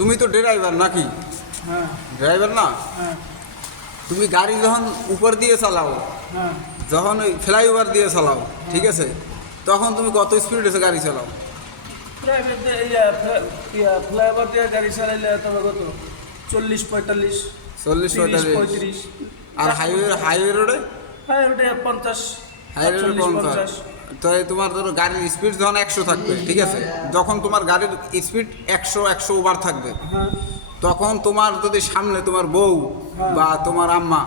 তুমি তো ড্রাইভার নাকি? হ্যাঁ ড্রাইভার না? হ্যাঁ তুমি গাড়ি যখন উপর দিয়ে চালাও, হ্যাঁ যখন ওই ফ্লাইওভার দিয়ে চালাও, ঠিক আছে, তখন তুমি কত স্পিডে গাড়ি চালাও? প্রাইভেট ফ্লাইওভার দিয়ে গাড়ি চালাইলে তবে কত 40-45, 40-45। 35। আর হাইওয়ে রোডে? হ্যাঁ ওটা 50, হাইওয়ে রোডে 50। তো এই তোমার ধরো গাড়ির স্পিড যখন 100 থাকবে, ঠিক আছে, যখন তোমার গাড়ির স্পিড 100 ওভার থাকবে, হ্যাঁ তখন তোমার যদি সামনে তোমার বউ বা তোমার আম্মা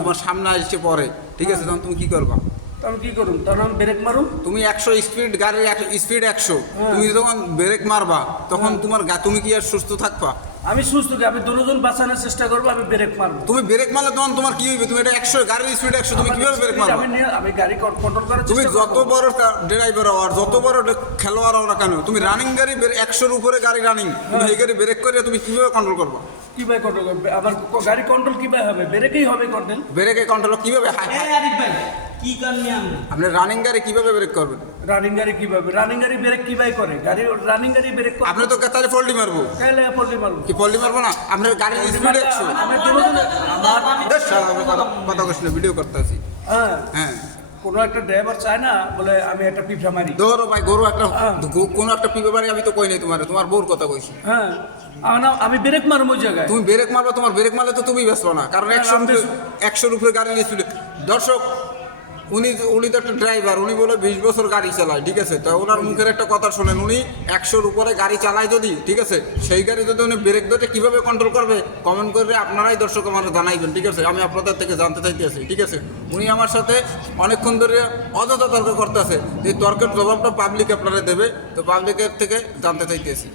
তোমার সামনে এসে পড়ে, ঠিক আছে, তখন তুমি কি করবা? তো আমি কি করুম, তখন আমি ব্রেক মারুম। তুমি 100 স্পিড, গাড়ির স্পিড 100, তুমি যখন ব্রেক মারবা তখন তোমার তুমি কি আর সুস্থ থাকবা? আমি সুস্থ কি, আমি দুজন বাঁচানোর চেষ্টা করবো, আমি ব্রেক মারবো। তুমি ব্রেক মারলে তখন তোমার কি হইবে? তুমি এটা 100, গাড়ির স্পিড 100, তুমি কিভাবে ব্রেক মারবা? আমি গাড়ি কন্ট্রোল করার তুমি চেষ্টা যত করবো। বড় ড্রাইভার হও আর যত বড় খেলোয়াড় হও না কেন, তুমি রানিং গাড়ি 100-র উপরে গাড়ি রানিং, তুমি এই গাড়ি ব্রেক করে তুমি কিভাবে কন্ট্রোল করবা? কিভাবে কন্ট্রোল করবে? আমার গাড়ি কন্ট্রোল কিভাবে হবে? ব্রেকেই হবে কন্ট্রোল। ব্রেকে কন্ট্রোল কিভাবে? আরিফ ভাই কি করনি আমরা? আপনি রানিং গাড়ি কিভাবে ব্রেক করবেন? রানিং গাড়ি কিভাবে? রানিং গাড়ি ব্রেক কিভাবে করে? রানিং গাড়ি ব্রেক করে আপনি তো তাহলে ফল্টি মারবো। কাইলে পল্লি মারবো। কি ফল্টি মারবো না? আপনার গাড়ির স্পিড 100। আমি দুজন কথা কইছি না, ভিডিও করতে আছি। হ্যাঁ হ্যাঁ, কোনো একটা ড্রাইভার চায় না বলে আমি একটা পিঁপড়া মারি। ধরো ভাই গরু একটা কোনো একটা পিপে বাড়ি, আমি তো কই নাই তোমার বউর কথা কইছি। হ্যাঁ আমি ব্রেক মারবো ওই জায়গায়। তুমি ব্রেক মারবা, তোমার ব্রেক মারলে তো তুমি বেসবো না, কারণ 100-র উপরে গাড়ির স্পিড। দর্শক, উনি তো একটা ড্রাইভার, উনি বলে 20 বছর গাড়ি চালায়, ঠিক আছে, তো ওনার মুখের একটা কথা শোনেন, উনি 100-র উপরে গাড়ি চালায় যদি, ঠিক আছে, সেই গাড়ি যদি উনি ব্রেক ধরে কীভাবে কন্ট্রোল করবে, কমেন্ট করে আপনারাই দর্শক আমার জানাইবেন, ঠিক আছে, আমি আপনাদের থেকে জানতে চাইতেছি, ঠিক আছে। উনি আমার সাথে অনেকক্ষণ ধরে অযথা তর্ক করতেছে, যে তর্কের জবাবটা পাবলিক আপনারা দেবে, তো পাবলিকের থেকে জানতে চাইতেছি।